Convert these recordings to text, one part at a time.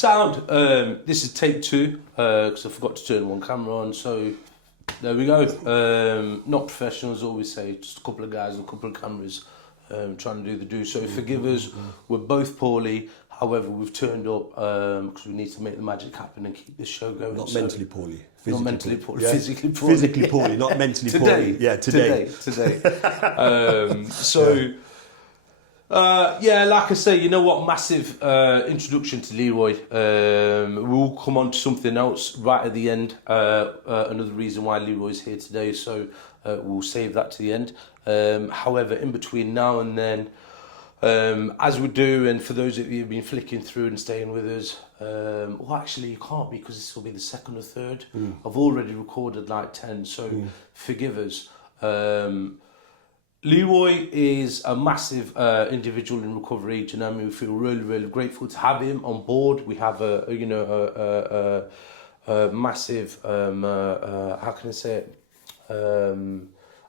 Sound. This is take two because I forgot to turn one camera on. So there we go. Not professionals, always say. Just a couple of guys and a couple of cameras trying to do the do. So forgive us. We're both poorly. However, we've turned up because we need to make the magic happen and keep this show going. Not mentally poorly. Not mentally poorly. Yeah. Physically poorly. Physically poorly, not mentally poorly. Yeah, today. Yeah, like I say, you know what? Massive introduction to Leroy. We'll come on to something else right at the end. Another reason why Leroy's here today, so we'll save that to the end. However, in between now and then, as we do, and for those of you who've been flicking through and staying with us, well, actually, you can't because this will be the second or third. I've already recorded like 10, so forgive us. Leroy is a massive individual in recovery. Do you know what I mean? We feel really, really grateful to have him on board. We have a massive, how can I say it?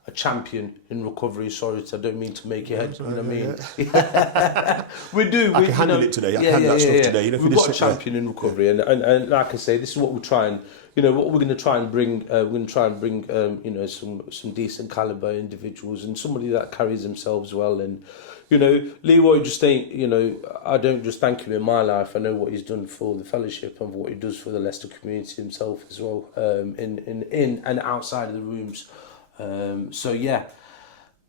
A champion in recovery. Sorry, I don't mean to make your head. You know what I mean? Yeah. We do. I can handle it today. I can handle that stuff today. You know, we've got a champion in recovery, and like I say, this is what we're trying. You know what we're going to try and bring. We're going to try and bring, you know, some decent caliber individuals and somebody that carries themselves well. And you know, Leroy just ain't. You know, I don't just thank him in my life. I know what he's done for the fellowship and what he does for the Leicester community himself as well. In and outside of the rooms. So yeah,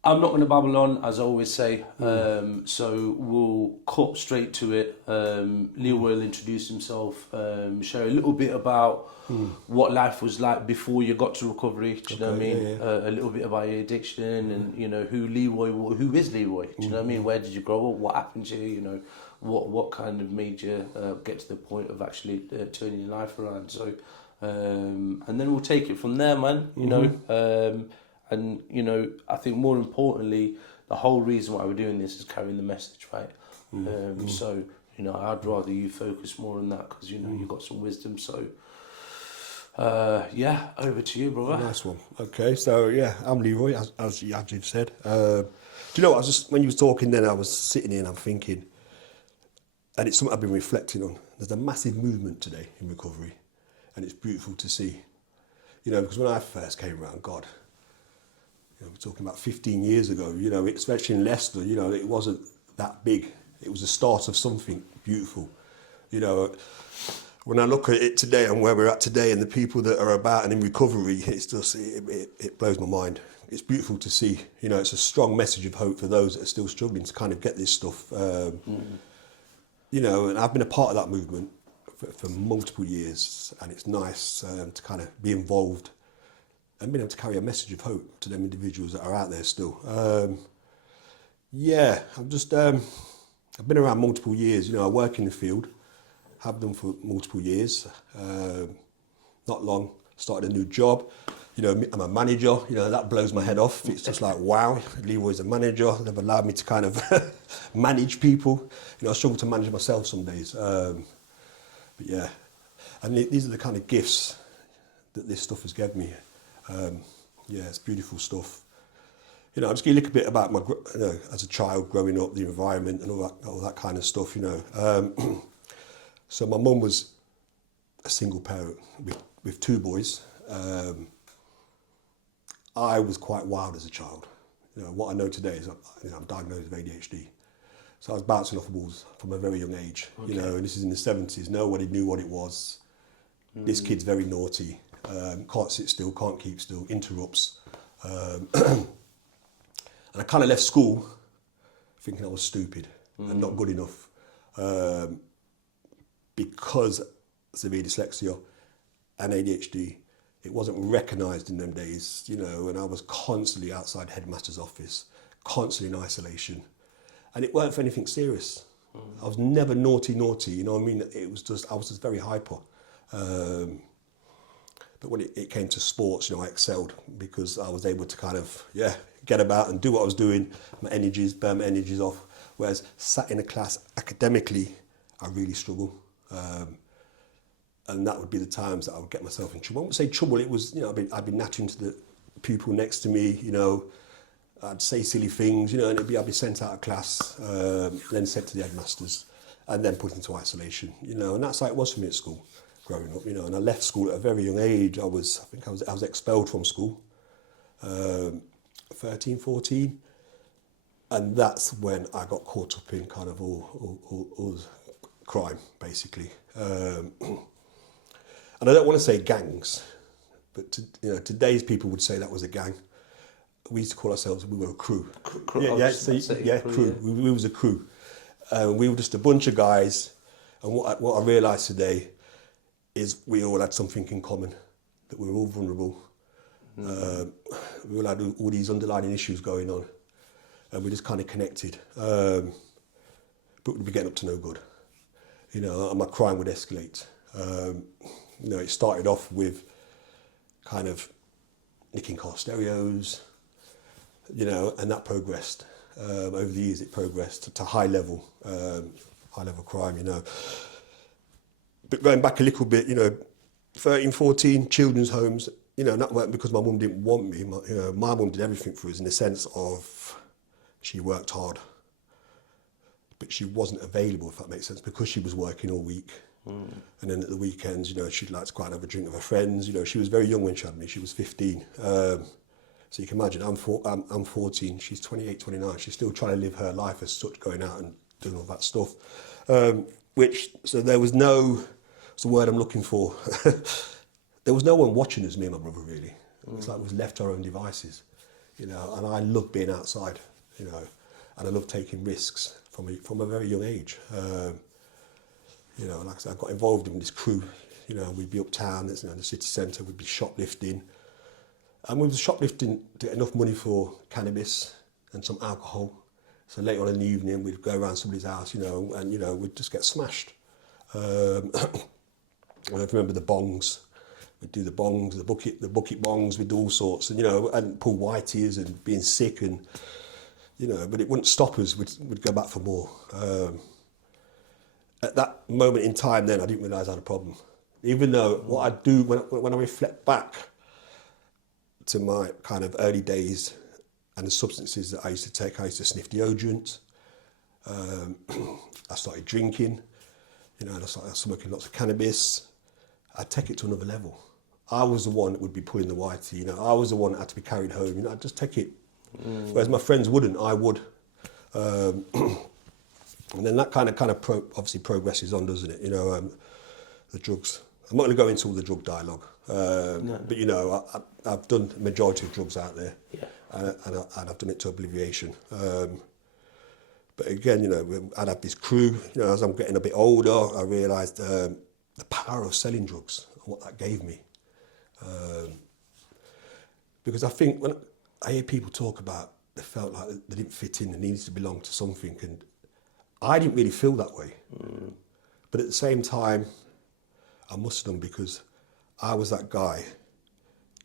I'm not going to babble on, as I always say. So we'll cut straight to it. Leroy will introduce himself, share a little bit about what life was like before you got to recovery. Do you know what I mean? A little bit about your addiction and you know who is Leroy? Do you know what I mean? Where did you grow up? What happened to you? You know, what kind of made you get to the point of actually turning your life around? So, and then we'll take it from there, man. You know. And, you know, I think more importantly, the whole reason why we're doing this is carrying the message, right? So, you know, I'd rather you focus more on that because, you know, you've got some wisdom. So, yeah, over to you, brother. Nice one. Okay, so, yeah, I'm Leroy, as you've said. Do you know what, when you was talking then, I was sitting here and I'm thinking, and it's something I've been reflecting on. There's a massive movement today in recovery, and it's beautiful to see. You know, because when I first came around, God, we're talking about 15 years ago, you know, especially in Leicester, you know, it wasn't that big. It was the start of something beautiful. You know, when I look at it today and where we're at today and the people that are about and in recovery, it's just, it blows my mind. It's beautiful to see. You know, it's a strong message of hope for those that are still struggling to kind of get this stuff. You know, and I've been a part of that movement for multiple years, and it's nice to kind of be involved and being able to carry a message of hope to them individuals that are out there still. Yeah, I've been around multiple years. You know, I work in the field, have done for multiple years. Not long, started a new job. You know, I'm a manager. You know, that blows my head off. It's just like, wow, Leroy's a manager. They've allowed me to kind of manage people. You know, I struggle to manage myself some days. But yeah, and these are the kind of gifts that this stuff has given me. Yeah, it's beautiful stuff. You know, I'm just going to look a bit about my, you know, as a child growing up, the environment and all that kind of stuff. You know, so my mum was a single parent with two boys. I was quite wild as a child. You know, what I know today is I'm diagnosed with ADHD. So I was bouncing off walls from a very young age. Okay. You know, and this is in the 70s. Nobody knew what it was. This kid's very naughty. Can't sit still, can't keep still, interrupts. And I kind of left school thinking I was stupid and not good enough because severe dyslexia and ADHD, it wasn't recognised in them days, you know, and I was constantly outside headmaster's office, constantly in isolation. And it weren't for anything serious. I was never naughty, you know what I mean? I was just very hyper. But when it came to sports, you know, I excelled because I was able to kind of, get about and do what I was doing, burn my energies off. Whereas sat in a class academically, I really struggle. And that would be the times that I would get myself in trouble. I wouldn't say trouble, it was, you know, I'd be nattering to the pupil next to me, you know, I'd say silly things, you know, and I'd be sent out of class, then sent to the headmasters. and then put into isolation, you know, and that's how it was for me at school growing up, you know, and I left school at a very young age. I was expelled from school, 13, 14, and that's when I got caught up in kind of all crime, basically. And I don't want to say gangs, but today's people would say that was a gang. We used to call ourselves, we were a crew. Crew. Crew. We was a crew. We were just a bunch of guys, and what I realised today is we all had something in common, that we were all vulnerable. We all had all these underlying issues going on, and we just kind of connected. But we'd be getting up to no good, you know, and my crime would escalate. You know, it started off with kind of nicking car stereos, you know, and that progressed. Over the years, it progressed to high level crime, you know. But going back a little bit, you know, 13, 14, children's homes, you know, and that weren't because my mum didn't want me. My mum did everything for us in the sense of she worked hard, but she wasn't available, if that makes sense, because she was working all week. And then at the weekends, you know, she'd like to go out and have a drink with her friends. You know, she was very young when she had me. She was 15. So you can imagine, I'm 14, she's 28, 29. She's still trying to live her life as such, going out and doing all that stuff. So there was no, what's the word I'm looking for? There was no one watching us, me and my brother, really. It's like we was left to our own devices, you know, and I loved being outside, you know, and I loved taking risks from a very young age. You know, like I said, I got involved in this crew, you know, we'd be uptown, you know, in the city centre, we'd be shoplifting. And we were shoplifting to get enough money for cannabis and some alcohol. So later on in the evening, we'd go around somebody's house, you know, and, you know, we'd just get smashed. I remember the bongs. We'd do the bongs, the bucket bongs, we'd do all sorts, and, you know, and pull whiteys and being sick and, you know, but it wouldn't stop us. We'd go back for more. At that moment in time then, I didn't realise I had a problem. Even though what I do, when I reflect back to my kind of early days and the substances that I used to take, I used to sniff deodorant, I started drinking, you know, and I started smoking lots of cannabis. I'd take it to another level. I was the one that would be pulling the whitey, you know, I was the one that had to be carried home, you know, I'd just take it. Whereas my friends wouldn't, I would. And then that kind of obviously progresses on, doesn't it? You know, the drugs. I'm not going to go into all the drug dialogue, no. But you know, I've done the majority of drugs out there, yeah. and I've done it to obliviation. But again, you know, I'd have this crew. You know, as I'm getting a bit older, I realised the power of selling drugs and what that gave me. Because I think when I hear people talk about they felt like they didn't fit in and needed to belong to something, and I didn't really feel that way. But at the same time, I must have done, because I was that guy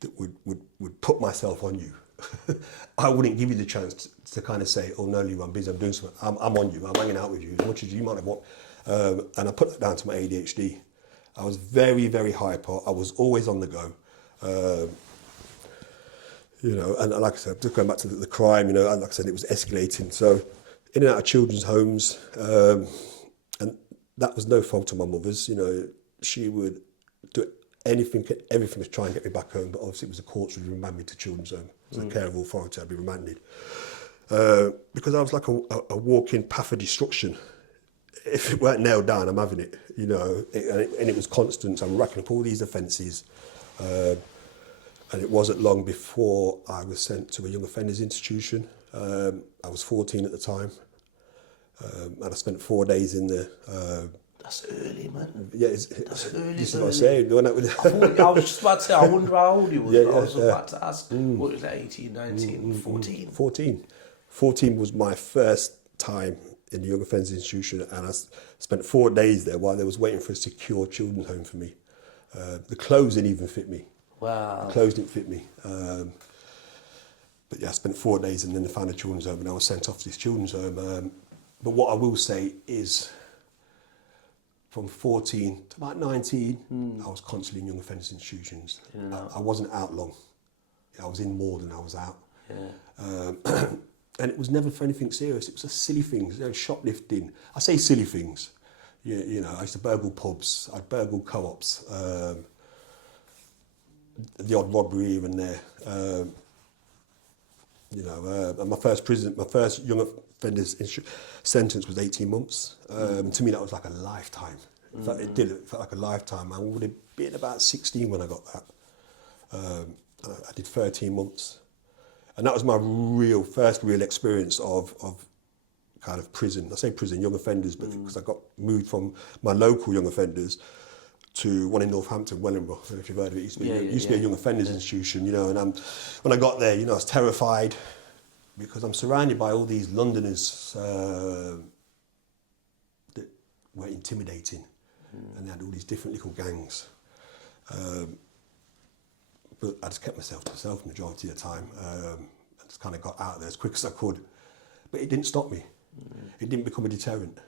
that would put myself on you. I wouldn't give you the chance to kind of say, oh no, Leroy, I'm busy, I'm doing something. I'm on you, I'm hanging out with you as much as you might have want. And I put that down to my ADHD. I was very, very hyper. I was always on the go. You know, and like I said, just going back to the crime, you know, and like I said, it was escalating. So in and out of children's homes, and that was no fault of my mother's. You know, she would do everything to try and get me back home, but obviously it was the courts who would remand me to children's home. As a care of authority, I'd be remanded. Because I was like a walking path of destruction. If it weren't nailed down, I'm having it, you know, and it was constant. I'm racking up all these offences. And it wasn't long before I was sent to a young offenders institution. I was 14 at the time. And I spent 4 days in there. That's early, man. Yeah, that's early. This is what I'm saying. I was just about to say, I wonder how old he was. Yeah, I was about to ask, what was that, 18, 19, 14? 14 was my first time in the young offenders institution, and I spent 4 days there while they was waiting for a secure children's home for me. The clothes didn't even fit me. Wow. The clothes didn't fit me. But yeah, I spent 4 days, and then they found a children's home, and I was sent off to this children's home. But what I will say is, from 14 to about 19, I was constantly in young offenders institutions. I wasn't out long. I was in more than I was out. Yeah. And it was never for anything serious. It was just silly things, you know, shoplifting. I say silly things. You know, I used to burgle pubs, I'd burgle co-ops, the odd robbery even there. You know, and my first young offenders sentence was 18 months. And to me, that was like a lifetime. In fact, it felt like a lifetime. I would have been about 16 when I got that. I did 13 months. And that was my first real experience of kind of prison. I say prison, young offenders, but because I got moved from my local young offenders to one in Northampton, Wellingborough. I don't know if you've heard of it. It used to be a young offenders institution, you know. And when I got there, you know, I was terrified because I'm surrounded by all these Londoners that were intimidating, and they had all these different little gangs. But I just kept myself to myself majority of the time. I just kind of got out of there as quick as I could. But it didn't stop me. It didn't become a deterrent.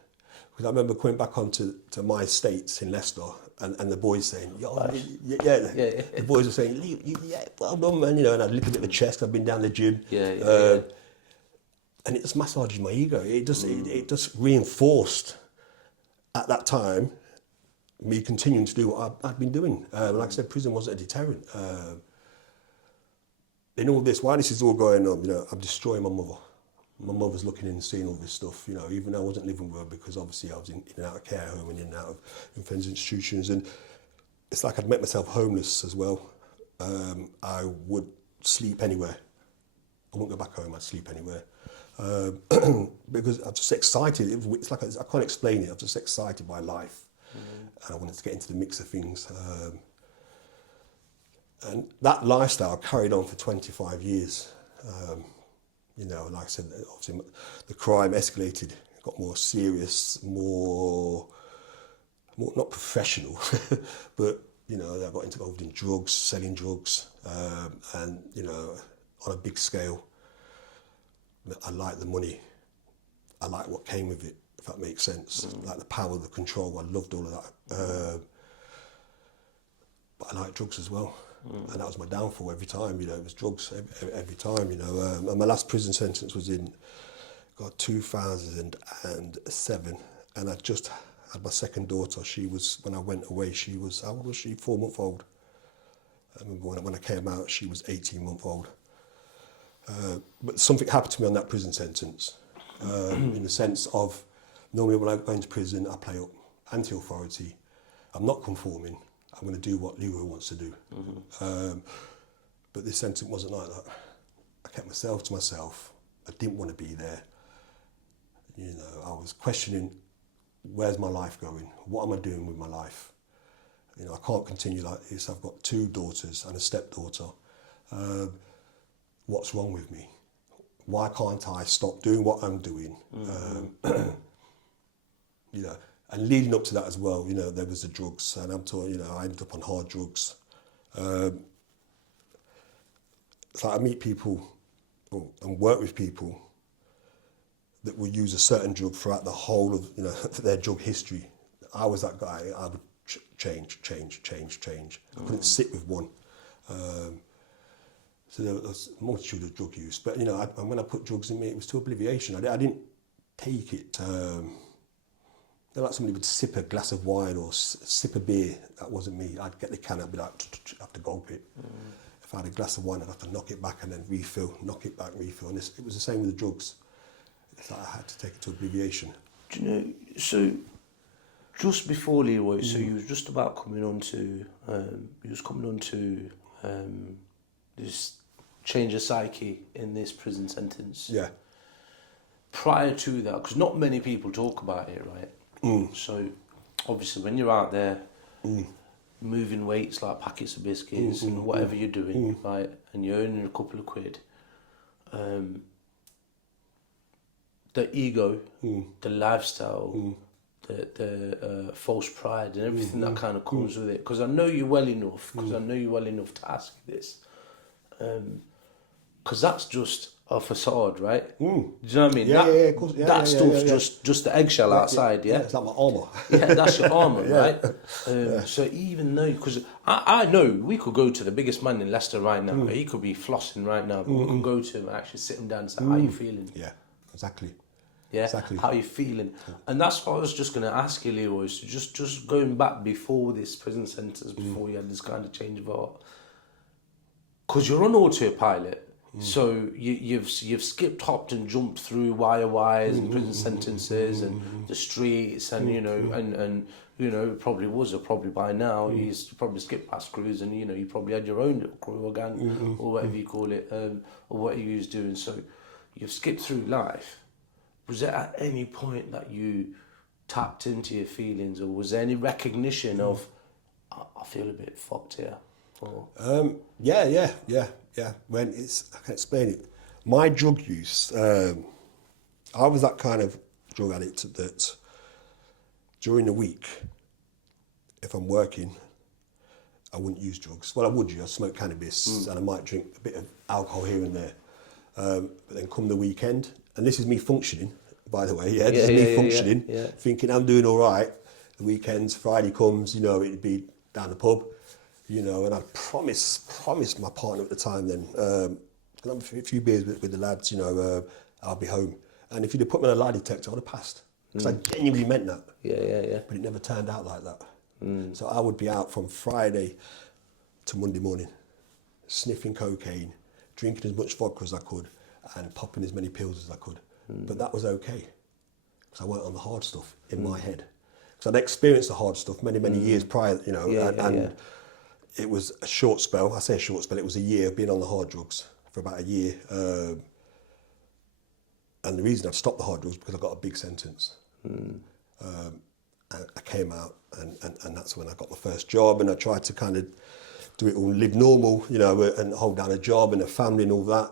Because I remember coming back onto my estates in Leicester and the boys saying, the boys were saying, well done, man, you know, and I'd look at the chest, I've been down the gym. And it just massaged my ego. It just reinforced at that time me continuing to do what I'd been doing. Like I said, prison wasn't a deterrent. In all this, while this is all going on, you know, I'm destroying my mother. My mother's looking in and seeing all this stuff, you know, even though I wasn't living with her because obviously I was in and out of care home and in and out of offenders institutions. And it's like I'd met myself homeless as well. I would sleep anywhere. I wouldn't go back home, I'd sleep anywhere. Because I'm just excited. It's like I can't explain it. I'm just excited by life. And I wanted to get into the mix of things. And that lifestyle carried on for 25 years. You know, like I said, obviously the crime escalated, got more serious, more not professional, but, you know, I got involved in drugs, selling drugs, and, you know, on a big scale. I like the money. I like what came with it, if that makes sense. Like the power, the control, I loved all of that. But I like drugs as well. And that was my downfall every time, you know, it was drugs every time, you know. And my last prison sentence was in 2007, and I just had my second daughter. She was, when I went away, she was, how old was she? 4 months old. I remember when I came out, she was 18 months old. But something happened to me on that prison sentence, in the sense of, normally when I go into prison, I play up anti-authority. I'm not conforming. I'm going to do what Leroy wants to do. But this sentence wasn't like that. I kept myself to myself. I didn't want to be there. You know, I was questioning, where's my life going? What am I doing with my life? You know, I can't continue like this. I've got 2 daughters and a stepdaughter. What's wrong with me? Why can't I stop doing what I'm doing? You know, and leading up to that as well, you know, there was the drugs, and I'm talking, you know, I ended up on hard drugs. It's like I meet people and work with people that will use a certain drug throughout the whole of, you know, their drug history. I was that guy. I would change. I couldn't sit with one. So there was a multitude of drug use. But, you know, when I put drugs in me, it was to obliviation. I didn't take it. Like somebody would sip a glass of wine or sip a beer. That wasn't me. I'd get the can, I'd be like, I have to gulp it. If I had a glass of wine, I'd have to knock it back and then refill, knock it back, refill. And it was the same with the drugs. It's like I had to take it to obliviation. Do you know, so just before Leroy, so you was just about coming on to, this change of psyche in this prison sentence. Yeah. Prior to that, because not many people talk about it, right? So obviously when you're out there moving weights like packets of biscuits and whatever you're doing, right, and you're earning a couple of quid, the ego, the lifestyle, the false pride and everything that kind of comes with it. Because I know you well enough, to ask you this. Because that's just a facade, right? Do you know what I mean? Yeah, of course. Yeah, that stuff's just the eggshell outside, yeah? It's like my armour. Yeah, that's your armour, right? So even though, because I know we could go to the biggest man in Leicester right now, he could be flossing right now, but we can go to him and actually sit him down and say, how are you feeling? Yeah, exactly. Yeah, Exactly. how you feeling, and that's what I was just gonna ask you, Leroy. So just going back before this prison sentence, before you had this kind of change of heart, because you're on autopilot. So you've skipped, hopped, and jumped through wire wires and prison sentences and the streets, and and probably probably by now he's probably skipped past crews, and you probably had your own little crew or gang or whatever you call it, or what you was doing. So you've skipped through life. Was there at any point that you tapped into your feelings, or was there any recognition of, I feel a bit fucked here? Or... Yeah. When I can explain it. My drug use, I was that kind of drug addict that during the week, if I'm working, I wouldn't use drugs. Well, I would. I smoke cannabis and I might drink a bit of alcohol here and there. But then come the weekend, and this is me functioning, by the way. Yeah, this is me functioning, thinking I'm doing all right. The weekends, Friday comes, it'd be down the pub, and I'd promise my partner at the time then, a few beers with the lads, I'll be home. And if you'd have put me on a lie detector, I'd have passed. Because I genuinely meant that. Yeah. But it never turned out like that. So I would be out from Friday to Monday morning, sniffing cocaine, drinking as much vodka as I could, and popping as many pills as I could. But that was okay, because I weren't on the hard stuff in my head. Because I'd experienced the hard stuff many years prior, and it was a short spell. I say a short spell, it was a year of being on the hard drugs for about a year. And the reason I'd stopped the hard drugs because I got a big sentence. I came out, and that's when I got my first job, and I tried to kind of do it all, live normal, and hold down a job and a family and all that.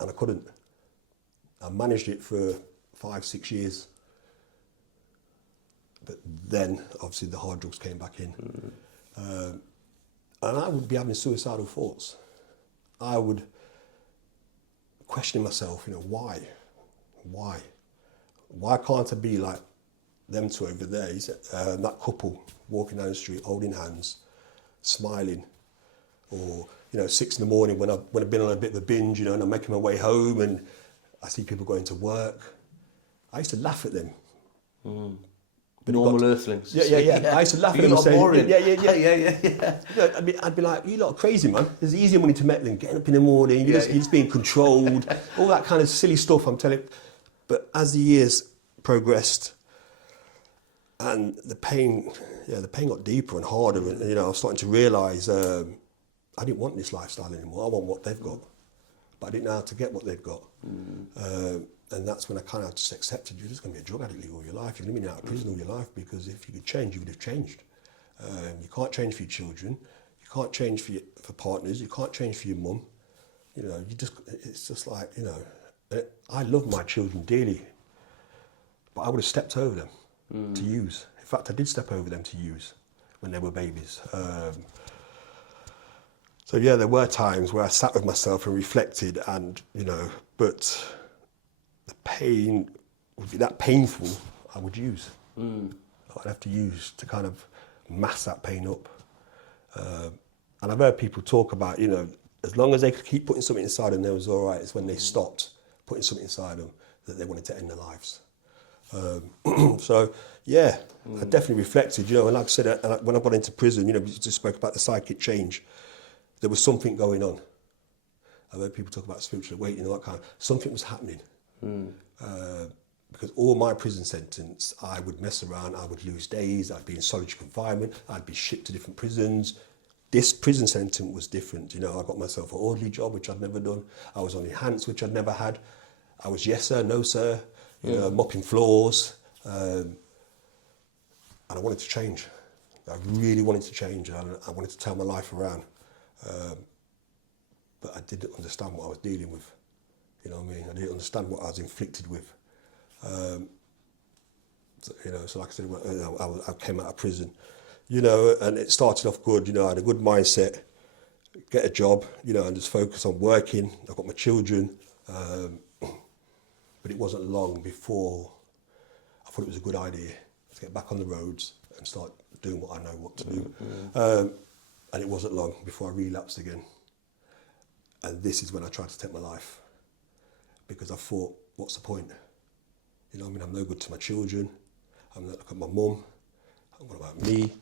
And I couldn't. I managed it for 5-6 years. But then, obviously, the hard drugs came back in. And I would be having suicidal thoughts. I would question myself, why? Why can't I be like them two over there? That couple walking down the street, holding hands, smiling. Or, 6 in the morning when I've been on a bit of a binge, and I'm making my way home and I see people going to work. I used to laugh at them. Normal earthlings. Yeah. I used to laugh at them and say, boring. Yeah. I'd be like, you lot are crazy, man. There's easier money to make than getting up in the morning. You're just being controlled. All that kind of silly stuff, I'm telling you. But as the years progressed, and the pain got deeper and harder, and I was starting to realise I didn't want this lifestyle anymore. I want what they've got, but I didn't know how to get what they've got. And that's when I kind of just accepted you're just going to be a drug addict all your life. You're living out of prison all your life, because if you could change, you would have changed. You can't change for your children. You can't change for partners. You can't change for your mum. It's just like, I love my children dearly, but I would have stepped over them to use. In fact, I did step over them to use when they were babies. So yeah, there were times where I sat with myself and reflected, and but the pain would be that painful. I would use. I'd have to use to kind of mask that pain up. And I've heard people talk about, as long as they could keep putting something inside them, they was all right. It's when they stopped putting something inside them that they wanted to end their lives. So yeah, I definitely reflected. And like I said, when I got into prison, we just spoke about the psychic change. There was something going on. I've heard people talk about spiritual awakening and all that kind of. Something was happening. Because all my prison sentence, I would mess around, I would lose days, I'd be in solitary confinement, I'd be shipped to different prisons. This prison sentence was different. I got myself an orderly job, which I'd never done. I was on enhanced, which I'd never had. I was yes sir, no sir, mopping floors. And I wanted to change. I really wanted to change. I wanted to turn my life around. But I didn't understand what I was dealing with. I didn't understand what I was inflicted with. So like I said, I came out of prison, and it started off good. I had a good mindset, get a job, and just focus on working. I got my children, but it wasn't long before I thought it was a good idea to get back on the roads and start doing what I know what to do. And it wasn't long before I relapsed again. And this is when I tried to take my life, because I thought, what's the point? You know, I mean, I'm no good to my children. I'm not look at my mum. What about me?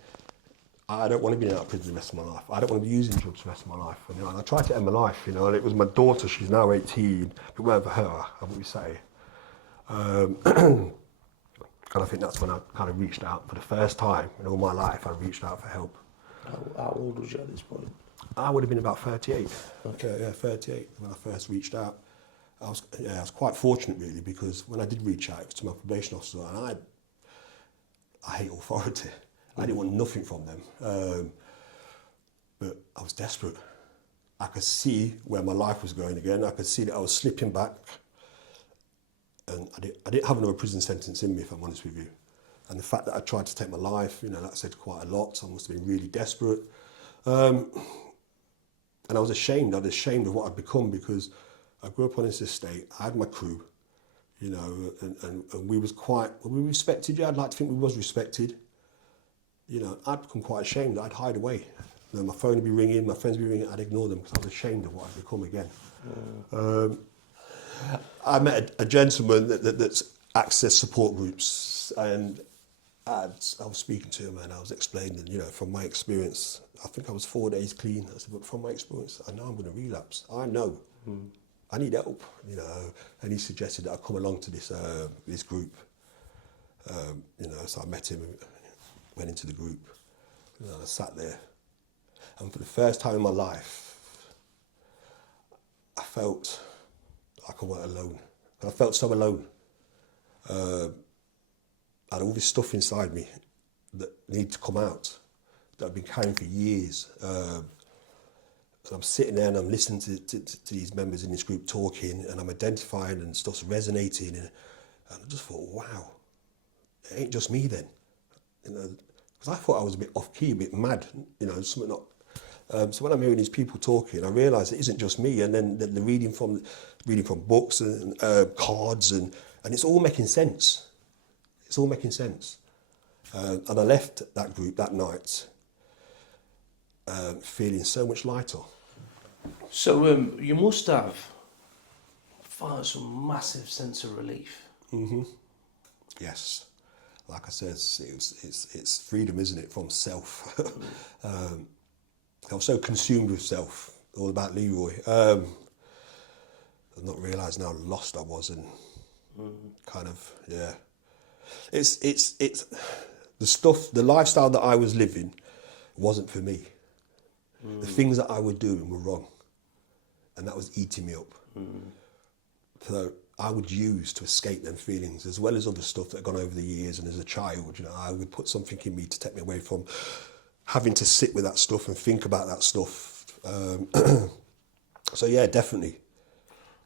I don't want to be in and out of prison the rest of my life. I don't want to be using drugs the rest of my life. And, you know, and I tried to end my life, you know, and it was my daughter, she's now 18. If it weren't for her, I wouldn't be sat here. And I think that's when I kind of reached out for the first time in all my life. I reached out for help. How old was you at this point? I would have been about 38. Okay. Yeah, 38 when I first reached out. I was quite fortunate really, because when I did reach out, it was to my probation officer, and I hate authority. I didn't want nothing from them, but I was desperate. I could see where my life was going again. I could see that I was slipping back, and I didn't have another prison sentence in me, if I'm honest with you. And the fact that I tried to take my life, you know, that said quite a lot. I must have been really desperate. And I was ashamed. I was ashamed of what I'd become, because I grew up on this estate. I had my crew, you know, and we was quite, were we respected? Yeah, I'd like to think we was respected. You know, I'd become quite ashamed. I'd hide away. You know, my phone would be ringing, my friends would be ringing, I'd ignore them because I was ashamed of what I'd become again. I met a gentleman that's accessed support groups, and I was speaking to him and I was explaining, you know, from my experience, I think I was 4 days clean. I said, but from my experience, I know I'm going to relapse. I know. I need help, you know. And he suggested that I come along to this group. You know, so I met him, went into the group, and I sat there. And for the first time in my life, I felt like I wasn't alone. I felt so alone. I had all this stuff inside me that needed to come out, that I've been carrying for years. And I'm sitting there and I'm listening to these members in this group talking, and I'm identifying and stuff's resonating. And I just thought, wow, it ain't just me then. You know, because I thought I was a bit off key, a bit mad, you know, something not. So when I'm hearing these people talking, I realise it isn't just me. And then the reading from books and cards, and it's all making sense. It's all making sense. And I left that group that night feeling so much lighter. So you must have found some massive sense of relief. Mm-hmm. Yes. Like I said, it's freedom, isn't it, from self. I was so consumed with self, all about Leroy. I've not realised how lost I was, and kind of, yeah. It's the lifestyle that I was living wasn't for me. The things that I was doing were wrong, and that was eating me up. So I would use to escape them feelings, as well as other stuff that had gone over the years. And as a child, you know, I would put something in me to take me away from having to sit with that stuff and think about that stuff. So yeah, definitely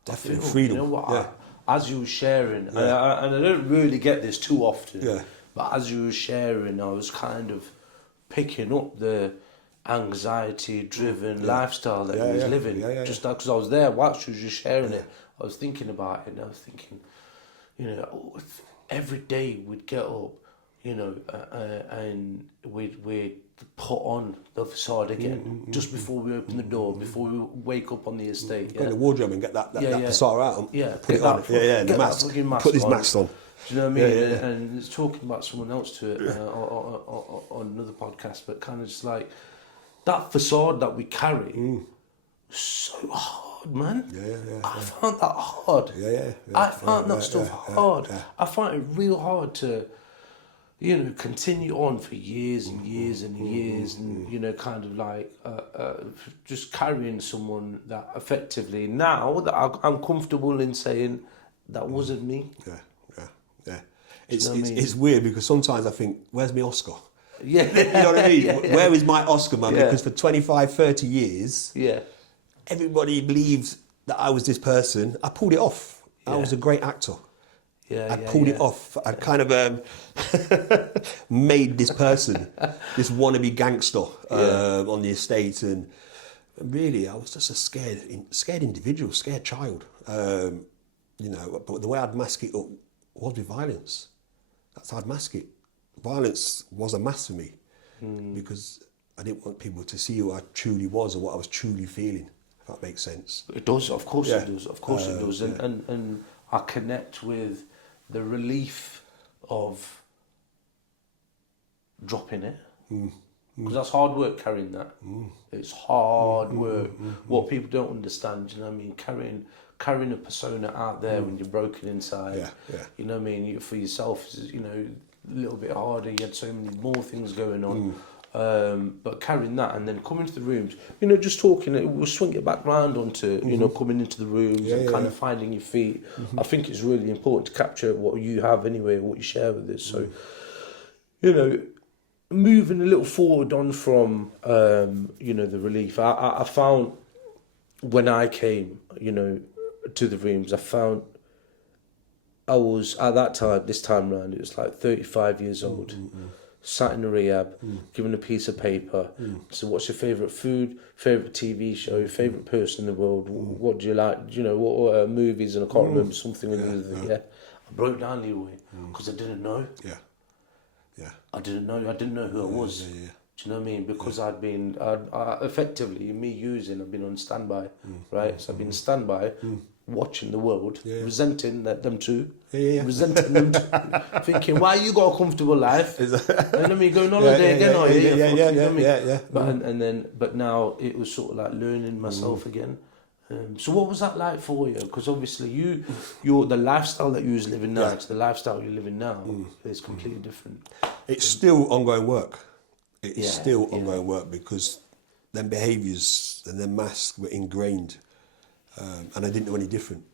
freedom. You know what? Yeah. As you were sharing, and I don't really get this too often, Yeah. but as you were sharing, I was kind of picking up the anxiety-driven lifestyle that he was living. Just because I was there whilst you were just sharing it, I was thinking about it, and I was thinking, you know, every day we'd get up, you know, and we'd put on the facade again just before we open the door, before we wake up on the estate. Go in the wardrobe and get that facade out and put it on. The mask. Put this mask on. Do you know what I mean? And it's talking about someone else to it on another podcast, but kind of just like that facade that we carry, so hard, man. I found that hard. I found that stuff hard. I find it real hard to, you know, continue on for years and years and years, and you know, kind of like just carrying someone that effectively, now that I'm comfortable in saying that wasn't me. Yeah. It's weird, because sometimes I think, where's my Oscar? Yeah. You know what I mean? Where is my Oscar, man? Because for 25, 30 years, everybody believed that I was this person. I pulled it off. I was a great actor. I pulled it off. I kind of made this person, this wannabe gangster on the estate, and really I was just a scared individual, scared child. You know, but the way I'd mask it up was with violence. That's how I'd mask it. Violence was a mask for me, because I didn't want people to see who I truly was or what I was truly feeling, if that makes sense. It does, of course it does, of course it does. And I connect with the relief of dropping it. Because that's hard work carrying that. It's hard work. What people don't understand, you know what I mean? Carrying a persona out there when you're broken inside. You know what I mean? For yourself, you know, a little bit harder. You had so many more things going on. But carrying that and then coming to the rooms, you know, just talking, we'll swing it back round onto, you know, coming into the rooms and kind of finding your feet. I think it's really important to capture what you have anyway, what you share with us. So, you know, moving a little forward on from, you know, the relief, I found when I came, you know, to the rooms, I found I was, at that time, this time round, it was like 35 years old, sat in a rehab, given a piece of paper. So what's your favourite food, favourite TV show, favourite person in the world, what do you like, you know, what movies, and I can't remember something with the I broke down, Leroy, because I didn't know. I didn't know who I was. Do you know what I mean? Because I'd been, effectively, me using, I've been on standby, right? So I've been standby, watching the world, resenting them too, resenting them too, thinking, why you got a comfortable life? You know what I mean? Going on holiday again, are you? You know what I mean? But now it was sort of like learning myself again. So what was that like for you? Because obviously you're the lifestyle that you was living now to the lifestyle you're living now is completely different. It's still ongoing work. It's still ongoing work because them behaviours and them masks were ingrained, and I didn't know any different.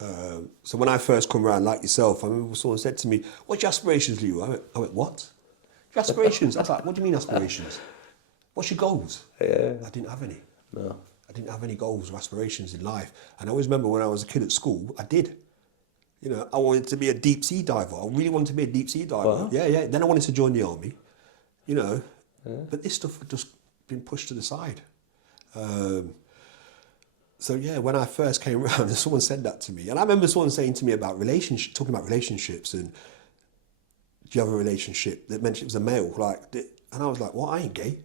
So when I first come around, like yourself, I remember someone said to me, "What's your aspirations, Leroy?" I went, "What? Your aspirations?" I was like, "What do you mean aspirations? What's your goals?" I didn't have any. No. I didn't have any goals or aspirations in life. And I always remember when I was a kid at school, I did. You know, I wanted to be a deep sea diver. I really wanted to be a deep sea diver. Wow. Then I wanted to join the army, you know. But this stuff had just been pushed to the side. So when I first came around, someone said that to me. And I remember someone saying to me about talking about relationships and, do you have a relationship? That meant it was a male. And I was like, what? I ain't gay.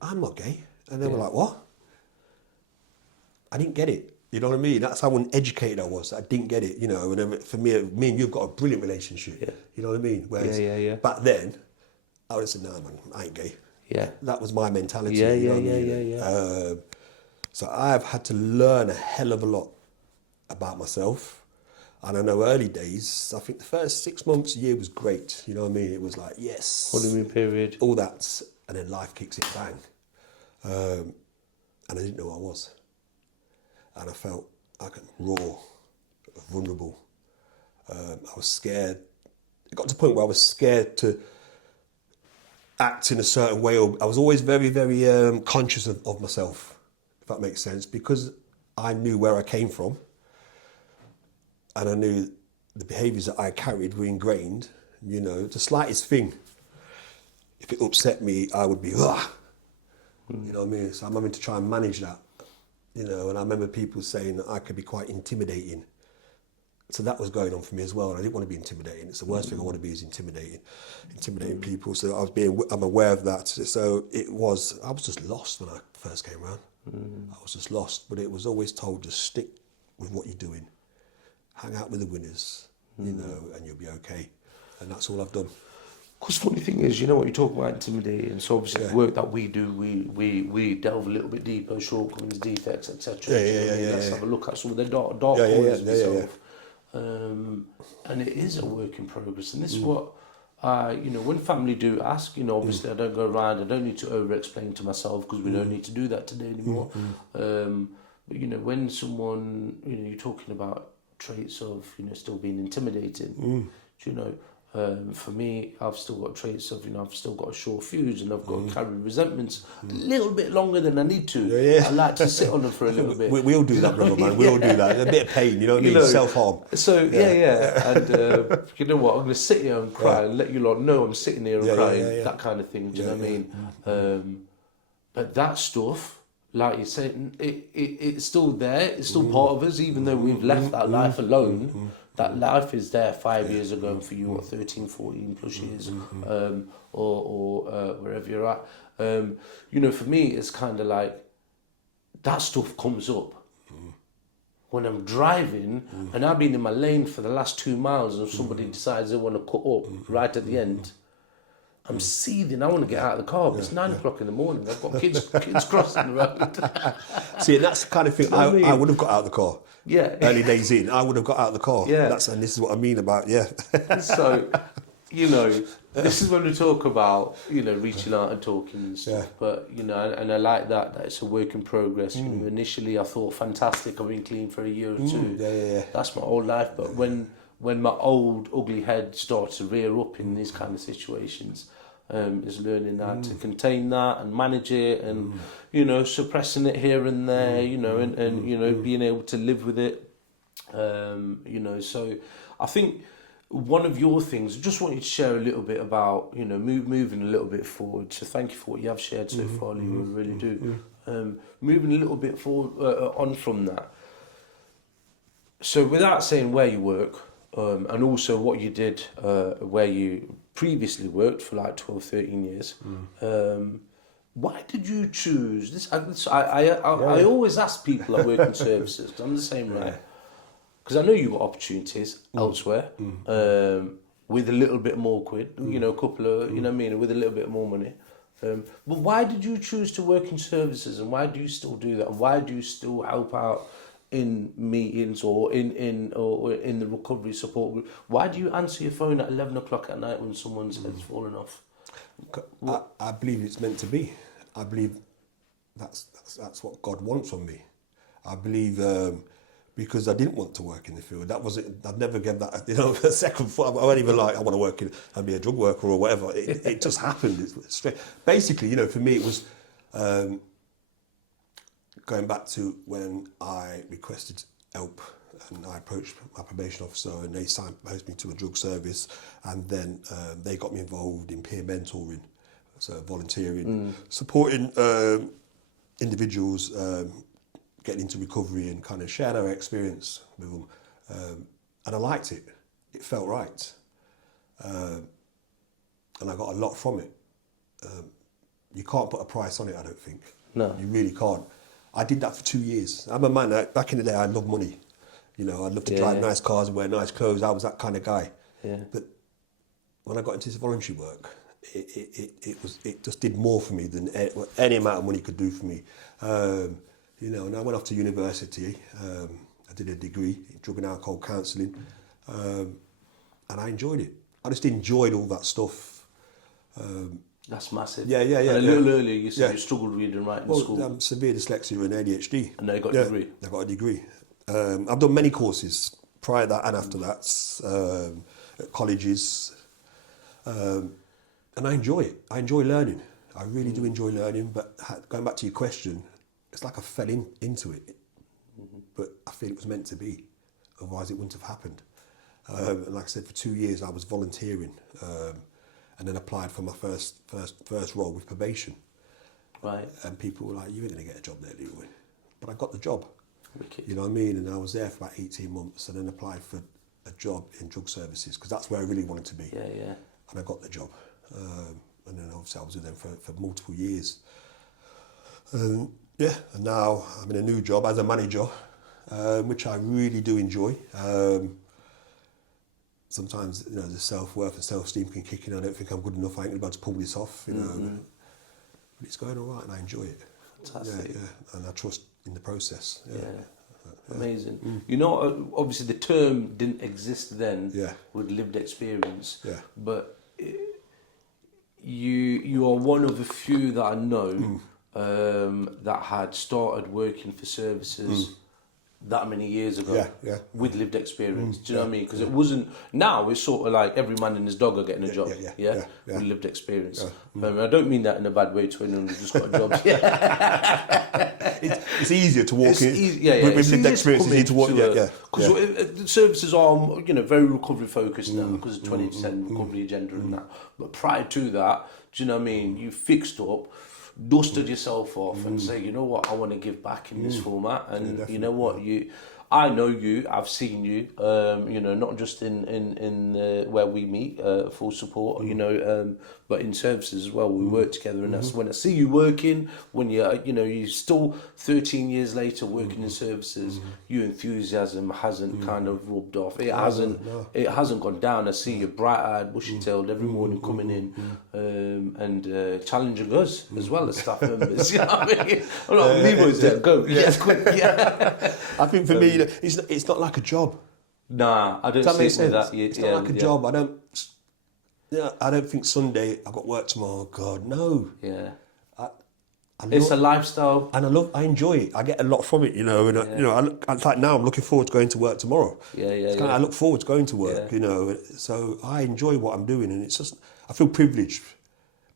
I'm not gay. And they were like, what? I didn't get it. You know what I mean? That's how uneducated I was. I didn't get it, you know. And for me and you've got a brilliant relationship. You know what I mean? Whereas back then, I would have said, "No, man, I ain't gay." That was my mentality. So I've had to learn a hell of a lot about myself. And I know early days, I think the first 6 months, a year was great. You know what I mean? It was like, yes. Honeymoon period. All that. And then life kicks it bang. And I didn't know who I was. And I felt like raw, vulnerable. I was scared. It got to the point where I was scared to act in a certain way. I was always very, very conscious of myself, if that makes sense, because I knew where I came from and I knew the behaviours that I carried were ingrained. You know, the slightest thing, if it upset me, I would be, ah. You know what I mean? So I'm having to try and manage that. You know, and I remember people saying that I could be quite intimidating. So that was going on for me as well. And I didn't want to be intimidating. It's the worst thing I want to be is intimidating people. So I'm aware of that. So I was just lost when I first came around. I was just lost, but it was always told to stick with what you're doing. Hang out with the winners, you know, and you'll be okay. And that's all I've done. Because funny thing is, you know what you talk about intimidating. So obviously the work that we do, we delve a little bit deeper, shortcomings, defects, etc. Let's have a look at some of the dark corners of yourself. And it is a work in progress. And this is what, you know, when family do ask, you know, obviously I don't go around, I don't need to over-explain to myself because we don't need to do that today anymore. But, you know, when someone, you know, you're talking about traits of, you know, still being intimidating, you know, for me, I've still got traits of, you know, I've still got a short fuse and I've got to carry resentments a little bit longer than I need to. I like to sit on them for a little bit. We all do that, brother, man. We all do that. A bit of pain, you know what I mean? Self-harm. So, And you know what? I'm going to sit here and cry and let you lot know I'm sitting here and crying, that kind of thing. Do you know what I mean? But that stuff, like you said, it's still there. It's still part of us, even though we've left that life alone. That life is there 5 years ago and for you, what, 13, 14 plus years, or wherever you're at. You know, for me, it's kind of like that stuff comes up when I'm driving and I've been in my lane for the last 2 miles and somebody decides they want to cut up right at the end, I'm seething. I want to get out of the car, but it's 9 o'clock in the morning. I've got kids crossing the road. See, that's the kind of thing I would have got out of the car. Yeah. Early days in, I would have got out of the car. Yeah. And this is what I mean about, So, you know, this is when we talk about, you know, reaching out and talking and stuff. Yeah. But, you know, and I like that it's a work in progress. You know, initially I thought, fantastic, I've been clean for a year or two. Yeah. That's my whole life. But when my old ugly head starts to rear up in these kind of situations, is learning how to contain that and manage it and, you know, suppressing it here and there, you know, and you know, being able to live with it. You know, so I think one of your things, I just want you to share a little bit about, you know, moving a little bit forward. So thank you for what you have shared so far, Leroy, I really do. Moving a little bit forward, on from that. So without saying where you work, and also what you did where you previously worked for like 12, 13 years, why did you choose this? I always ask people that work in services, 'cause I'm the same way. Because I know you've got opportunities elsewhere with a little bit more quid, you know, a couple of, you know what I mean, with a little bit more money. But why did you choose to work in services, and why do you still do that? And why do you still help out in meetings or in the recovery support group? Why do you answer your phone at 11 o'clock at night when someone's head's fallen off? I believe it's meant to be. I believe that's what God wants from me. I believe because I didn't want to work in the field. That wasn't. I'd never give that, you know, a second thought. I wasn't even like I want to work in and be a drug worker or whatever. It just happened. It's straight. Basically, you know, for me it was. Going back to when I requested help and I approached my probation officer and they signposted me to a drug service, and then they got me involved in peer mentoring, so volunteering, supporting individuals getting into recovery and kind of share their experience with them. And I liked it. It felt right. And I got a lot from it. You can't put a price on it, I don't think. No. You really can't. I did that for 2 years. I'm a man that, back in the day, I loved money. You know, I'd love to drive nice cars and wear nice clothes. I was that kind of guy. Yeah. But when I got into this voluntary work, it just did more for me than any amount of money could do for me. You know, and I went off to university. I did a degree in drug and alcohol counselling, and I enjoyed it. I just enjoyed all that stuff. That's massive. Yeah. And a little earlier, you said you struggled reading and writing in school. I'm severe dyslexia and ADHD. And now you got a degree. I got a degree. I've done many courses prior to that and after that, at colleges, and I enjoy it. I enjoy learning. I really do enjoy learning. But going back to your question, it's like I fell into it, but I feel it was meant to be. Otherwise, it wouldn't have happened. And like I said, for 2 years, I was volunteering. And then applied for my first role with probation. Right. And people were like, "You ain't gonna get a job there, Leroy." But I got the job. Wicked. You know what I mean? And I was there for about 18 months, and then applied for a job in drug services because that's where I really wanted to be. Yeah. And I got the job. And then obviously I was with them for multiple years. And now I'm in a new job as a manager, which I really do enjoy. Sometimes, you know, the self-worth and self-esteem can kick in. I don't think I'm good enough. I ain't going to be able to pull this off, you know. But it's going all right and I enjoy it. Fantastic. Yeah. And I trust in the process. Yeah. Amazing. You know, obviously the term didn't exist then with lived experience. Yeah. But you are one of the few that I know that had started working for services that many years ago with lived experience. Do you know what I mean? Because it wasn't, now it's sort of like every man and his dog are getting a job, with lived experience. I don't mean that in a bad way to anyone who's just got a job. It's easier to walk in with lived experience. It's easier to walk because services are, you know, very recovery focused now because of 20% recovery agenda and that. But prior to that, do you know what I mean? You fixed up, dusted yourself off and say, you know what, I want to give back in this format. And you know what, I know you, I've seen you, you know, not just in where we meet for support, you know, but in services as well. We work together, and that's when I see you working, when you're still 13 years later working in services, your enthusiasm hasn't kind of rubbed off. It hasn't gone down. I see you bright-eyed, bushy-tailed every morning coming in and challenging us as well as staff members. You know what I mean? I'm like, Leroy's there, go. Yes, quick, yeah. I think for me, it's not like a job. Nah, I don't Does that see make it sense? with that. It's not like a job. I don't think Sunday I've got work tomorrow. God, no. Yeah. I It's a lifestyle. And I enjoy it. I get a lot from it, you know. And in fact, now I'm looking forward to going to work tomorrow. I look forward to going to work, you know. So I enjoy what I'm doing, and it's just I feel privileged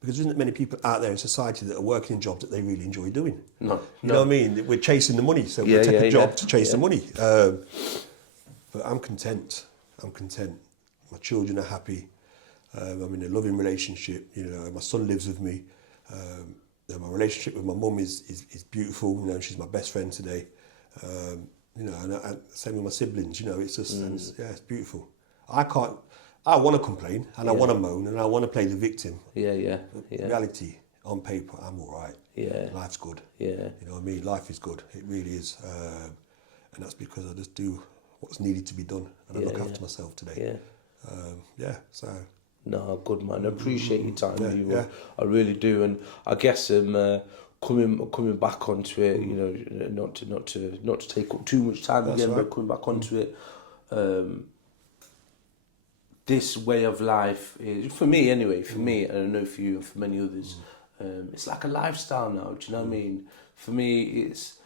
because there isn't many people out there in society that are working in jobs that they really enjoy doing. No, you know what I mean. We're chasing the money, so we take a job to chase the money. But I'm content. My children are happy. I'm in a loving relationship. You know, my son lives with me. My relationship with my mum is beautiful. You know, she's my best friend today. You know, and same with my siblings. You know, it's just it's beautiful. I want to complain and I want to moan and I want to play the victim. Yeah. Reality, on paper, I'm all right. Yeah. Life's good. Yeah. You know what I mean? Life is good. It really is. And that's because I just do what's needed to be done and I look after myself today. So. No, good man. I appreciate your time, Leroy. I really do, and I guess coming back onto it, you know, not to take up too much time again, but coming back onto it. This way of life is, for me anyway, and I know for you and for many others, it's like a lifestyle now. Do you know what I mean? For me, it's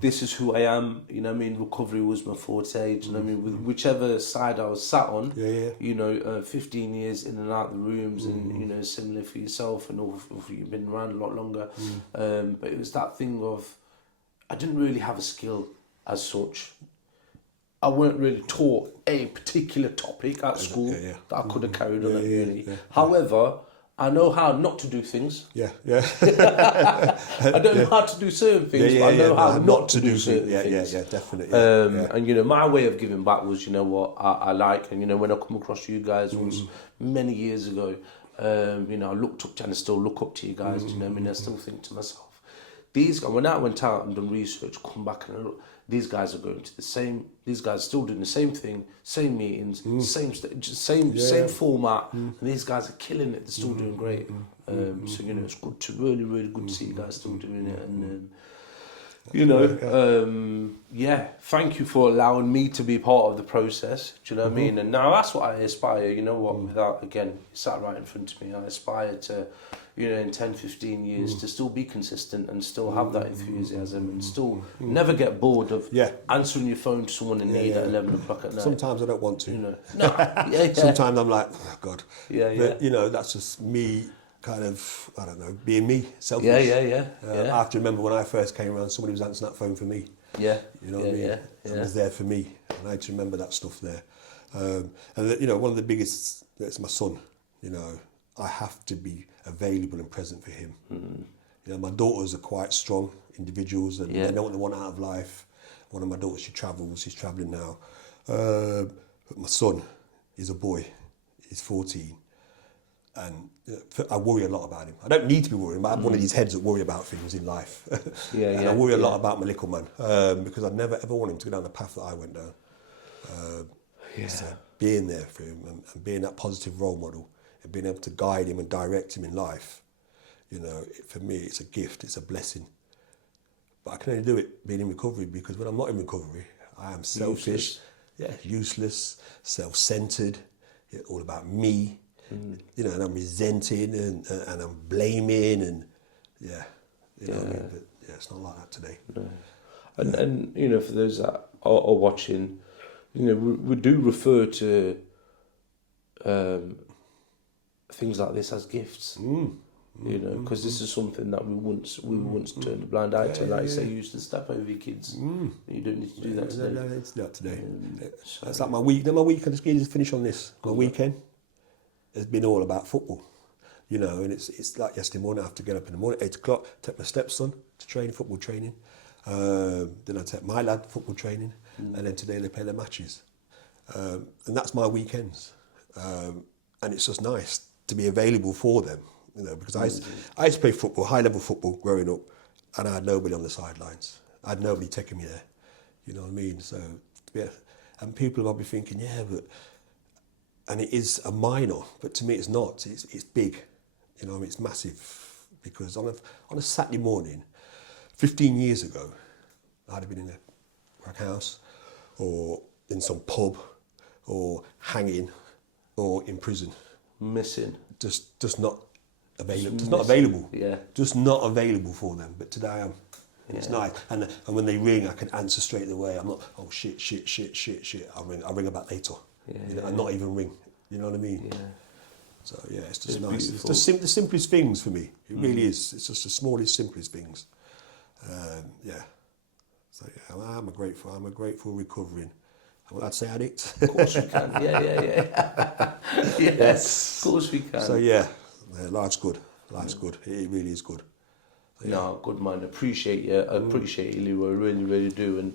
this is who I am. You know what I mean? Recovery was my forte. Do you know what I mean? With whichever side I was sat on, you know, 15 years in and out the rooms, and you know, similar for yourself, and all you've been around a lot longer. But it was that thing of I didn't really have a skill as such. I weren't really taught a particular topic at school that I could have carried on really. However, I know how not to do things. I don't know how to do certain things, but I know how not to do certain things. Definitely. And you know, my way of giving back was, you know what, I like, and you know, when I come across you guys was many years ago. You know, I looked up to, and I still look up to you guys. You know, what I mean, I still think to myself, these guys. When I went out and done research, come back and I look. These guys are going to the same. These guys are still doing the same thing, same meetings, same format, and these guys are killing it. They're still doing great. So you know, it's good to really good to see you guys still doing it, and you know, thank you for allowing me to be part of the process. Do you know what I mean? And now that's what I aspire. You know what? Without again, you sat right in front of me. I aspire to, you know, in 10, 15 years to still be consistent and still have that enthusiasm and still never get bored of answering your phone to someone in need at 11 o'clock at night. Sometimes I don't want to. You know, Sometimes I'm like, oh God. But, you know, that's just me kind of, I don't know, being me, selfish. I have to remember when I first came around, somebody was answering that phone for me. You know what I mean? And was there for me. And I had to remember that stuff there. And, you know, one of the biggest, it's my son, you know, I have to be available and present for him. You know, my daughters are quite strong individuals and they know what they want out of life. One of my daughters, she travels, she's travelling now. But my son is a boy, he's 14. And I worry a lot about him. I don't need to be worrying, but I'm one of these heads that worry about things in life. And I worry a lot about my little man because I'd never ever want him to go down the path that I went down. So being there for him and being that positive role model and being able to guide him and direct him in life, you know, for me it's a gift, it's a blessing. But I can only do it being in recovery because when I'm not in recovery, I am selfish, useless, self-centered, all about me. You know, and I'm resenting and I'm blaming and you know what I mean? But it's not like that today. No. And you know, for those that are watching, you know, we do refer to things like this as gifts. You know, because this is something that we once turned a blind eye to. Like you say, you used to step over your kids. You don't need to do that today. No, it's not today. It's like my week. Then my weekend. Let's finish on this. My weekend has been all about football, you know, and it's like yesterday morning I have to get up in the morning, 8 o'clock, take my stepson to football training. Then I take my lad football training, and then today they play their matches. And that's my weekends. And it's just nice to be available for them, because I used to play football, high-level football growing up, and I had nobody on the sidelines. I had nobody taking me there, you know what I mean? So, yeah, and people will be thinking, and it is a minor, but to me it's not. It's big, it's massive, because on a Saturday morning, 15 years ago, I'd have been in a crack house, or in some pub, or hanging, or in prison. Missing. Just not available. Just not available. Yeah. Just not available for them. But today I am. And it's nice. And when they ring, I can answer straight away. I'm not, oh shit. I'll ring about later. And not even ring. You know what I mean? Yeah. So yeah, it's just nice. Beautiful. It's the simplest things for me. It really is. It's just the smallest, simplest things. So yeah, I'm a grateful recovering. Well, I'd say addict. Of course we can. Yeah. Yes, of course we can. So yeah, life's good. Life's good. It really is good. So, yeah. No, good man. Appreciate you. Appreciate you, Leroy. Really, really do. And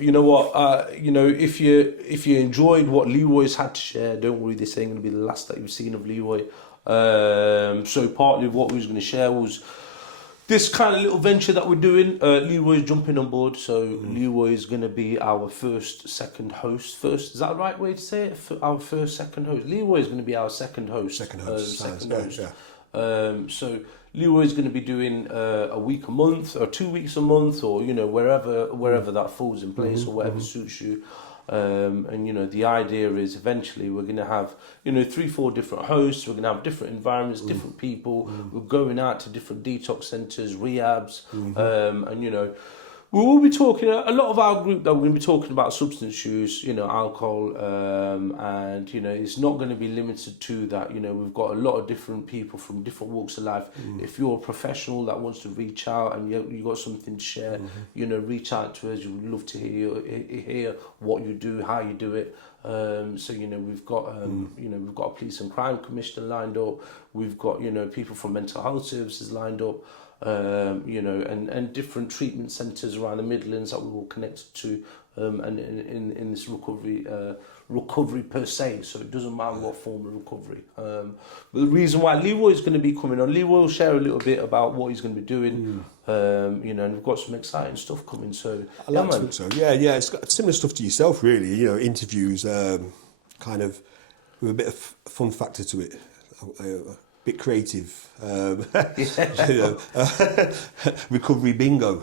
you know what? If you enjoyed what Leroy's had to share, don't worry. This ain't going to be the last that you've seen of Leroy. So partly what we was going to share was this kind of little venture that we're doing. Leroy's jumping on board, so Leroy is going to be our second host. Is that the right way to say it? Our second host. Leroy is going to be our second host. Second host. So Leroy is going to be doing a week a month, or 2 weeks a month, or wherever that falls in place, or whatever suits you. And the idea is eventually we're going to have 3-4 different hosts. We're going to have different environments, different people. We're going out to different detox centres, rehabs, and we will be talking a lot of our group that we're going to be talking about substance use, alcohol, and it's not going to be limited to that. We've got a lot of different people from different walks of life. If you're a professional that wants to reach out and you got something to share, reach out to us. We'd love to hear what you do, how you do it. So we've got a police and crime commissioner lined up. We've got people from mental health services lined up. And different treatment centres around the Midlands that we will connect to, and in this recovery per se. So it doesn't matter what form of recovery. But the reason why Leroy is going to be coming on, Leroy will share a little bit about what he's going to be doing. And we've got some exciting stuff coming. So I like to think so. Yeah, it's got similar stuff to yourself, really. Interviews, kind of with a bit of fun factor to it. Bit creative, recovery bingo,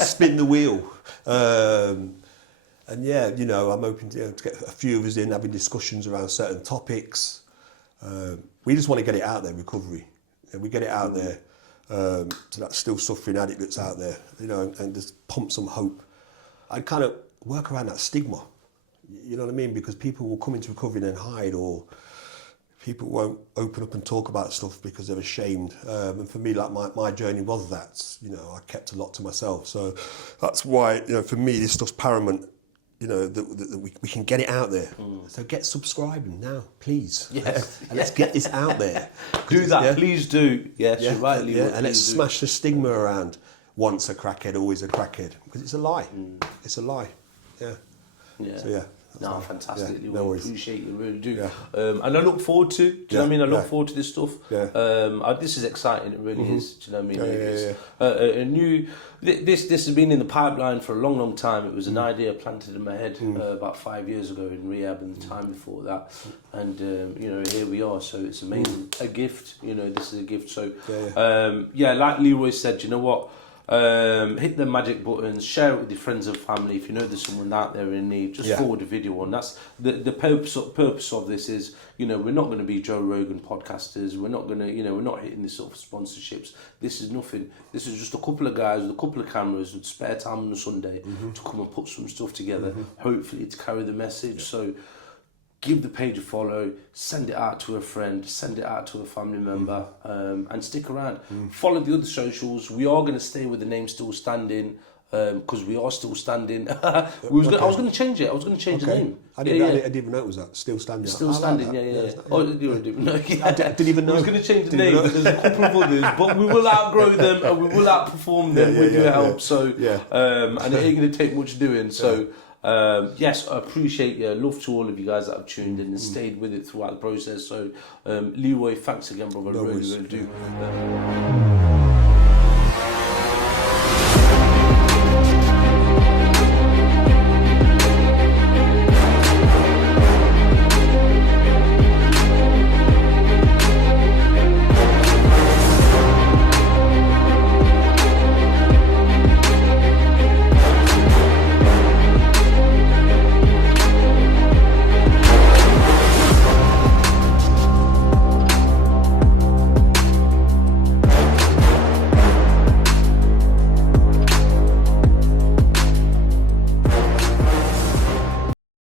spin the wheel, and I'm hoping to get a few of us in having discussions around certain topics. We just want to get it out there, recovery. We get it out there to that still suffering addict that's out there, and just pump some hope. And kind of work around that stigma, you know what I mean? Because people will come into recovery and then hide, or people won't open up and talk about stuff because they're ashamed. And for me, like my journey was that, I kept a lot to myself. So that's why, for me, this stuff's paramount, that we can get it out there. So get subscribing now, please. Yes. And let's get this out there. Do that, please do. Yes, you're right, Leroy. And let's smash the stigma around once a crackhead, always a crackhead. Because it's a lie. It's a lie. Yeah. So yeah. No, fantastic. No worries. Appreciate you, really do. And I look forward to. Do you know what I mean? I look forward to this stuff. This is exciting. It really is. Do you know what I mean? A new. This has been in the pipeline for a long, long time. It was an idea planted in my head about 5 years ago in rehab, and the time before that. And here we are. So it's amazing. A gift. This is a gift. So like Leroy said, you know what? Hit the magic buttons, share it with your friends and family. If you know there's someone out there in need, just forward a video on. That's the purpose of this is, we're not going to be Joe Rogan podcasters. We're not going to, we're not hitting this sort of sponsorships. This is nothing. This is just a couple of guys with a couple of cameras with spare time on a Sunday to come and put some stuff together, hopefully to carry the message. So give the page a follow, send it out to a friend, send it out to a family member, and stick around. Follow the other socials. We are going to stay with the name still standing. because we are still standing. I was going to change it. I was going to change the name. I didn't even know it was that. Still standing. Still standing, yeah. Oh, you didn't know. I didn't even know. I was going to change the name. There's a couple of others, but we will outgrow them and we will outperform them with your help. So, and it ain't going to take much doing. So, yes, I appreciate you. Love to all of you guys that have tuned in and stayed with it throughout the process. So, Leroy, thanks again, brother. Really do.